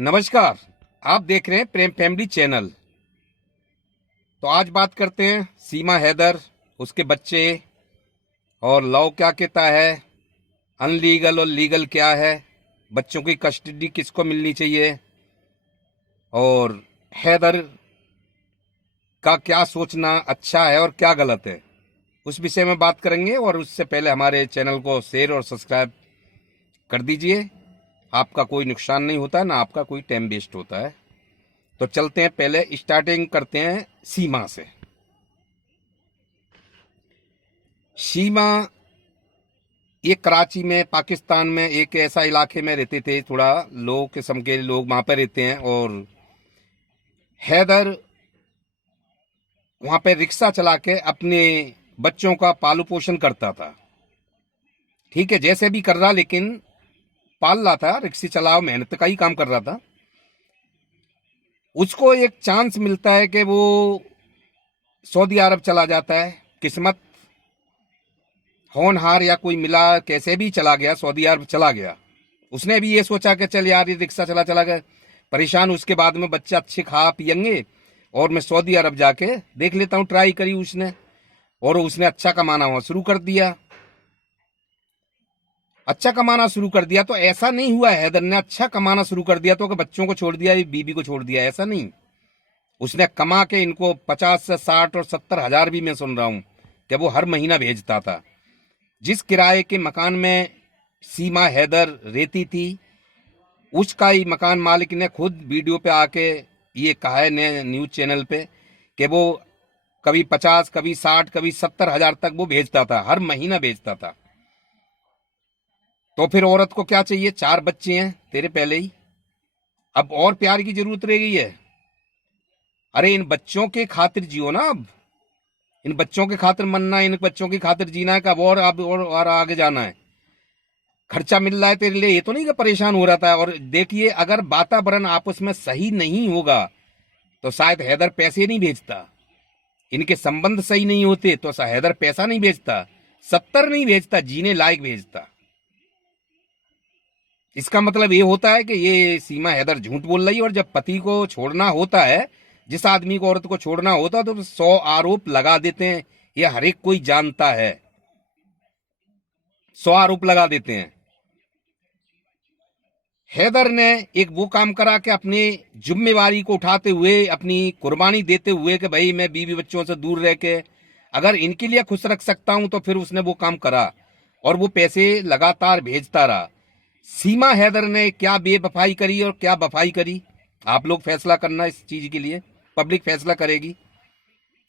नमस्कार। आप देख रहे हैं प्रेम फैमिली चैनल। तो आज बात करते हैं सीमा हैदर, उसके बच्चे और लॉ क्या कहता है, अनलीगल और लीगल क्या है, बच्चों की कस्टडी किसको मिलनी चाहिए और हैदर का क्या सोचना अच्छा है और क्या गलत है, उस विषय में बात करेंगे। और उससे पहले हमारे चैनल को शेयर और सब्सक्राइब कर दीजिए। आपका कोई नुकसान नहीं होता, ना आपका कोई टाइम वेस्ट होता है। तो चलते हैं, पहले स्टार्टिंग करते हैं सीमा से। सीमा ये कराची में, पाकिस्तान में एक ऐसा इलाके में रहते थे, थोड़ा लो किस्म के लोग वहां पर रहते हैं। और हैदर वहां पे रिक्शा चला के अपने बच्चों का पालू पोषण करता था। ठीक है, जैसे भी कर रहा, लेकिन पाल रहा था, रिक्शा चलाओ, मेहनत का ही काम कर रहा था। उसको एक चांस मिलता है कि वो सऊदी अरब चला जाता है। किस्मत, होनहार या कोई मिला, कैसे भी चला गया, सऊदी अरब चला गया। उसने भी ये सोचा कि चल यार, ये रिक्शा चला चला गया, परेशान, उसके बाद में बच्चे अच्छे खा पियेंगे और मैं सऊदी अरब जाके देख लेता हूँ। ट्राई करी उसने, और उसने अच्छा कमाना वहां शुरू कर दिया। अच्छा कमाना शुरू कर दिया तो ऐसा नहीं हुआ हैदर ने अच्छा कमाना शुरू कर दिया तो कि बच्चों को छोड़ दिया, बीबी को छोड़ दिया, ऐसा नहीं। उसने कमा के इनको 50 से 60 और 70 हजार भी मैं सुन रहा हूं कि वो हर महीना भेजता था। जिस किराए के मकान में सीमा हैदर रहती थी, उसका ही मकान मालिक ने खुद वीडियो पे आके ये कहा है न्यूज चैनल पे कि वो कभी 50, कभी 60, कभी 70 हजार तक वो भेजता था, हर महीना भेजता था। तो फिर औरत को क्या चाहिए? 4 बच्चे हैं तेरे पहले ही, अब और प्यार की जरूरत रह गई है। अरे इन बच्चों के खातिर जियो ना। अब इन बच्चों के खातिर मरना, इन बच्चों की खातिर जीना है। कब और अब और आगे जाना है। खर्चा मिल रहा है तेरे लिए, ये तो नहीं कि परेशान हो रहा था। और देखिए, अगर वातावरण आपस में सही नहीं होगा तो शायद हैदर पैसे नहीं भेजता। इनके संबंध सही नहीं होते तो हैदर पैसा नहीं भेजता, 70 नहीं भेजता, जीने लायक भेजता। इसका मतलब ये होता है कि ये सीमा हैदर झूठ बोल रही है। और जब पति को छोड़ना होता है, जिस आदमी को, औरत को छोड़ना होता है, तो 100 आरोप लगा देते हैं। ये हर एक कोई जानता है, 100 आरोप लगा देते हैं। हैदर ने एक वो काम करा कि अपनी जिम्मेवारी को उठाते हुए, अपनी कुर्बानी देते हुए कि भाई मैं बीवी बच्चों से दूर रह के अगर इनके लिए खुश रख सकता हूं, तो फिर उसने वो काम करा और वो पैसे लगातार भेजता रहा। सीमा हैदर ने क्या बेवफाई करी और क्या वफाई करी, आप लोग फैसला करना इस चीज के लिए। पब्लिक फैसला करेगी,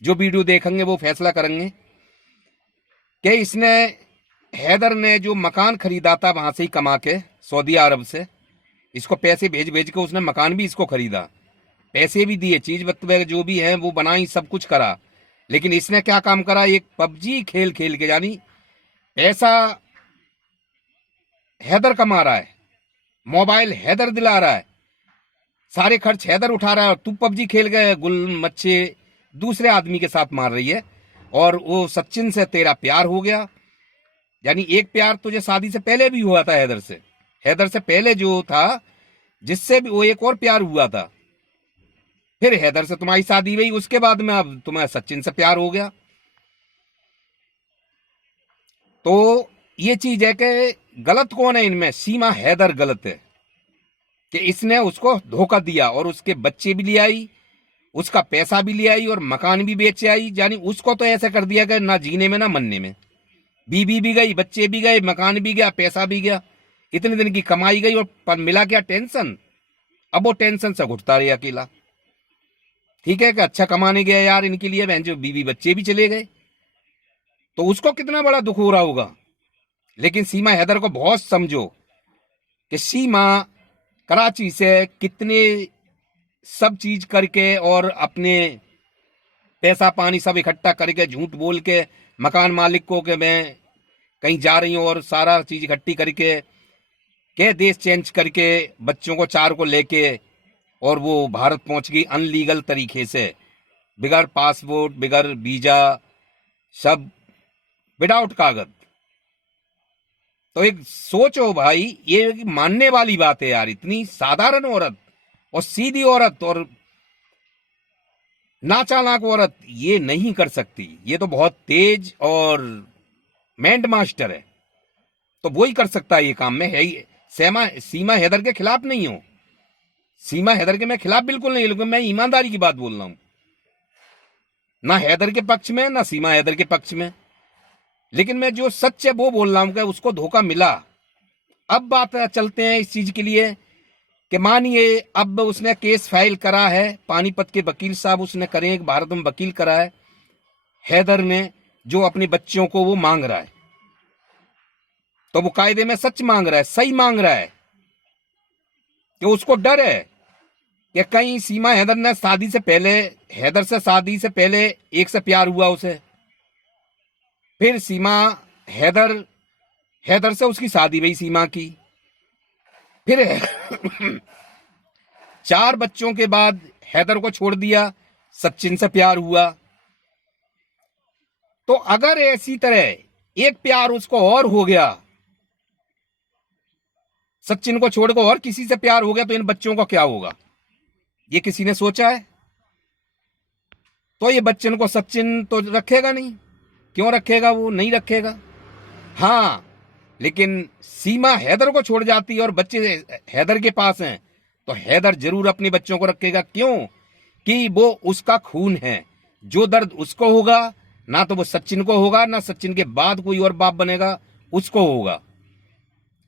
जो वीडियो देखेंगे वो फैसला करेंगे कि इसने, हैदर ने जो मकान खरीदा था वहां से ही कमा के सऊदी अरब से, इसको पैसे भेज भेज के उसने मकान भी इसको खरीदा, पैसे भी दिए, चीज वगैरह जो भी है वो बनाई, सब कुछ करा। लेकिन इसने क्या काम करा? एक पबजी खेल खेल के, यानी पैसा हैदर कमा रहा है, मोबाइल हैदर दिला रहा है, सारे खर्च हैदर उठा रहा है, और तू पबजी खेल गए गुल मच्छे दूसरे आदमी के साथ मार रही है। और वो सचिन से तेरा प्यार हो गया, यानी एक प्यार तुझे शादी से पहले भी हुआ था हैदर से। हैदर से पहले जो था, जिससे भी वो एक और प्यार हुआ था, फिर हैदर से तुम्हारी शादी हुई, उसके बाद में अब तुम्हें सचिन से प्यार हो गया। तो ये चीज है कि गलत कौन है इनमें? सीमा हैदर गलत है कि इसने उसको धोखा दिया और उसके बच्चे भी ले आई, उसका पैसा भी ले आई और मकान भी बेच आई। यानी उसको तो ऐसे कर दिया कि ना जीने में ना मरने में। बीबी भी गई, बच्चे भी गए, मकान भी गया, पैसा भी गया, इतने दिन की कमाई गई। और पर मिला क्या? टेंशन। अब वो टेंशन से घुटता रही अकेला। ठीक है कि अच्छा कमाने गया यार इनके लिए, बहन जो बीबी बच्चे भी चले गए, तो उसको कितना बड़ा दुख हो रहा होगा। लेकिन सीमा हैदर को बहुत समझो कि सीमा कराची से कितने सब चीज करके और अपने पैसा पानी सब इकट्ठा करके, झूठ बोल के मकान मालिक को कि मैं कहीं जा रही हूं, और सारा चीज इकट्ठी करके के देश चेंज करके बच्चों को 4 को लेके, और वो भारत पहुंच गई अनलीगल तरीके से, बिगैर पासपोर्ट, बिगैर वीजा, सब विदाउट कागज। तो एक सोचो भाई, ये मानने वाली बात है यार, इतनी साधारण औरत और सीधी औरत और नाचालाक औरत ये नहीं कर सकती। ये तो बहुत तेज और मैंड मास्टर है, तो वो ही कर सकता है ये काम। मैं है ही सीमा हैदर के खिलाफ नहीं हूं, सीमा हैदर के मैं खिलाफ बिल्कुल नहीं, लेकिन मैं ईमानदारी की बात बोल रहा हूं, ना हैदर के पक्ष में ना सीमा हैदर के पक्ष में। लेकिन मैं जो सच है वो बोल रहा हूं कि उसको धोखा मिला। अब बात चलते हैं इस चीज के लिए कि मानिए अब उसने केस फाइल करा है, पानीपत के वकील साहब उसने करे, भारत में वकील करा है हैदर ने, जो अपने बच्चों को वो मांग रहा है, तो वो कायदे में सच मांग रहा है, सही मांग रहा है। कि उसको डर है कि कहीं सीमा हैदर ने शादी से पहले, हैदर से शादी से पहले एक से प्यार हुआ उसे, फिर सीमा हैदर से उसकी शादी हुई सीमा की, फिर 4 बच्चों के बाद हैदर को छोड़ दिया, सचिन से प्यार हुआ। तो अगर ऐसी तरह एक प्यार उसको और हो गया, सचिन को छोड़कर और किसी से प्यार हो गया, तो इन बच्चों का क्या होगा? ये किसी ने सोचा है? तो ये बच्चन को सचिन तो रखेगा नहीं। क्यों रखेगा? वो नहीं रखेगा। हाँ, लेकिन सीमा हैदर को छोड़ जाती है और बच्चे हैदर के पास हैं, तो हैदर जरूर अपने बच्चों को रखेगा। क्यों? कि वो उसका खून है। जो दर्द उसको होगा, ना तो वो सचिन को होगा, ना सचिन के बाद कोई और बाप बनेगा उसको होगा।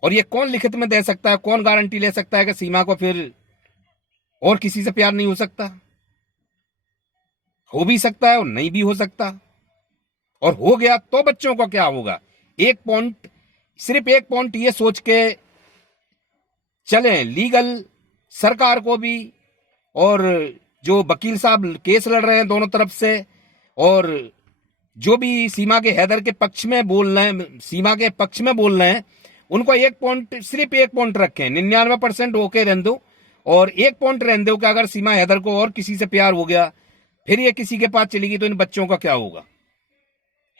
और ये कौन लिखित में दे सकता है, कौन गारंटी ले सकता है कि सीमा को फिर और किसी से प्यार नहीं हो सकता? हो भी सकता है और नहीं भी हो सकता। और हो गया तो बच्चों को क्या होगा? सिर्फ एक पॉइंट ये सोच के चलें, लीगल सरकार को भी और जो वकील साहब केस लड़ रहे हैं दोनों तरफ से, और जो भी सीमा के हैदर के पक्ष में बोल रहे हैं, सीमा के पक्ष में बोल रहे हैं, उनको सिर्फ एक पॉइंट रखें, 99% ओके रहने दो, और एक पॉइंट रहने दो कि अगर सीमा हैदर को और किसी से प्यार हो गया, फिर ये किसी के पास चली गई, तो इन बच्चों का क्या होगा?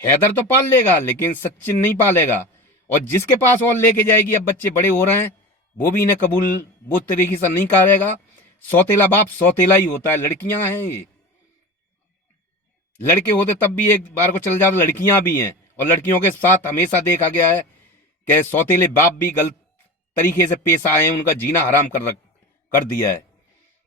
हैदर तो पाल लेगा लेकिन सचिन नहीं पालेगा, और जिसके पास और लेके जाएगी, अब बच्चे बड़े हो रहे हैं, वो भी इन्हें कबूल वो तरीके से नहीं करेगा। सौतेला बाप सौतेला ही होता है। लड़कियां हैं ये, लड़के होते तब भी एक बार को चल जाते, लड़कियां भी हैं, और लड़कियों के साथ हमेशा देखा गया है कि सौतेले बाप भी गलत तरीके से पेश आए हैं, उनका जीना हराम कर दिया है।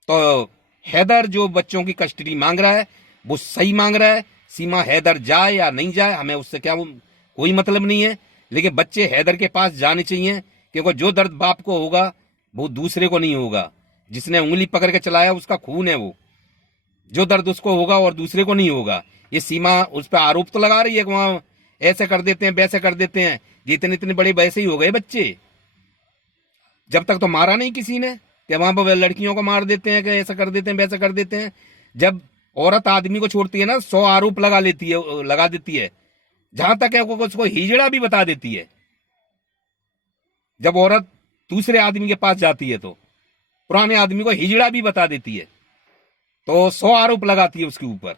तो हैदर जो बच्चों की कस्टडी मांग रहा है वो सही मांग रहा है। सीमा हैदर जाए या नहीं जाए, हमें उससे क्या कोई मतलब नहीं है, लेकिन बच्चे हैदर के पास जाने चाहिए, क्योंकि जो दर्द बाप को होगा वो दूसरे को नहीं होगा। जिसने उंगली पकड़ के चलाया उसका खून है वो, जो दर्द उसको होगा और दूसरे को नहीं होगा। ये सीमा उस पर आरोप तो लगा रही है कि वहां ऐसे कर देते हैं, वैसे कर देते हैं। जितने इतने बड़े वैसे ही हो गए बच्चे। जब तक तो मारा नहीं किसी ने, कि वहां पर लड़कियों को मार देते हैं, कि ऐसा कर देते हैं, वैसा कर देते हैं। जब औरत आदमी को छोड़ती है ना, 100 आरोप लगा देती है, जहां तक है उसको हिजड़ा भी बता देती है। जब औरत दूसरे आदमी के पास जाती है तो पुराने आदमी को हिजड़ा भी बता देती है, तो 100 आरोप लगाती है उसके ऊपर।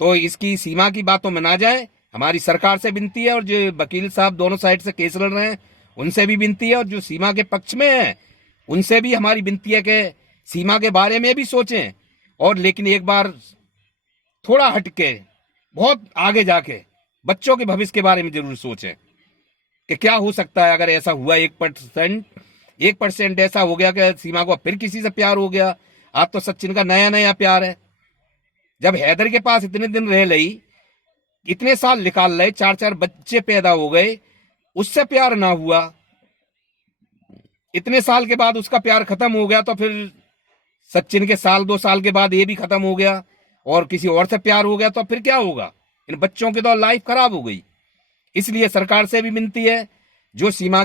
तो इसकी सीमा की बातों में ना जाए, हमारी सरकार से विनती है, और जो वकील साहब दोनों साइड से केस लड़ रहे हैं उनसे भी विनती है, और जो सीमा के पक्ष में है उनसे भी हमारी विनती है कि सीमा के बारे में भी सोचें, और लेकिन एक बार थोड़ा हटके बहुत आगे जाके बच्चों के भविष्य के बारे में जरूर सोचें कि क्या हो सकता है अगर ऐसा हुआ। 1% ऐसा हो गया कि सीमा को फिर किसी से प्यार हो गया। आज तो सचिन का नया नया प्यार है। जब हैदर के पास इतने दिन रह लई, इतने साल निकाल रहे, 4 बच्चे पैदा हो गए, उससे प्यार ना हुआ, इतने साल के बाद उसका प्यार खत्म हो गया, तो फिर सचिन के 2 साल के बाद ये भी खत्म हो गया और किसी और से प्यार हो गया, तो फिर क्या होगा? इन बच्चों की तो लाइफ खराब हो गई। इसलिए सरकार से भी विनती है, जो सीमा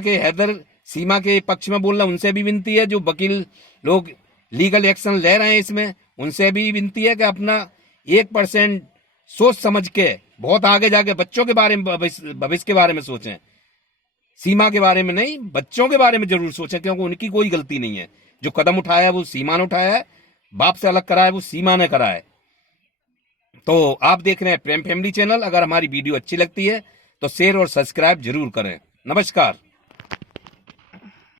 के पक्ष में बोल रहे हैं उनसे भी विनती है, जो वकील लोग लीगल एक्शन ले रहे हैं इसमें उनसे भी विनती है कि अपना 1% सोच समझ के बहुत आगे जाके बच्चों के बारे में, भविष्य के बारे में सोचें। सीमा के बारे में नहीं, बच्चों के बारे में जरूर सोचें, क्योंकि उनकी कोई गलती नहीं है। जो कदम उठाया है वो सीमा ने उठाया है, बाप से अलग करा है वो सीमा ने करा है। तो आप देख रहे हैं प्रेम फैमिली चैनल। अगर हमारी वीडियो अच्छी लगती है तो शेयर और सब्सक्राइब जरूर करें। नमस्कार।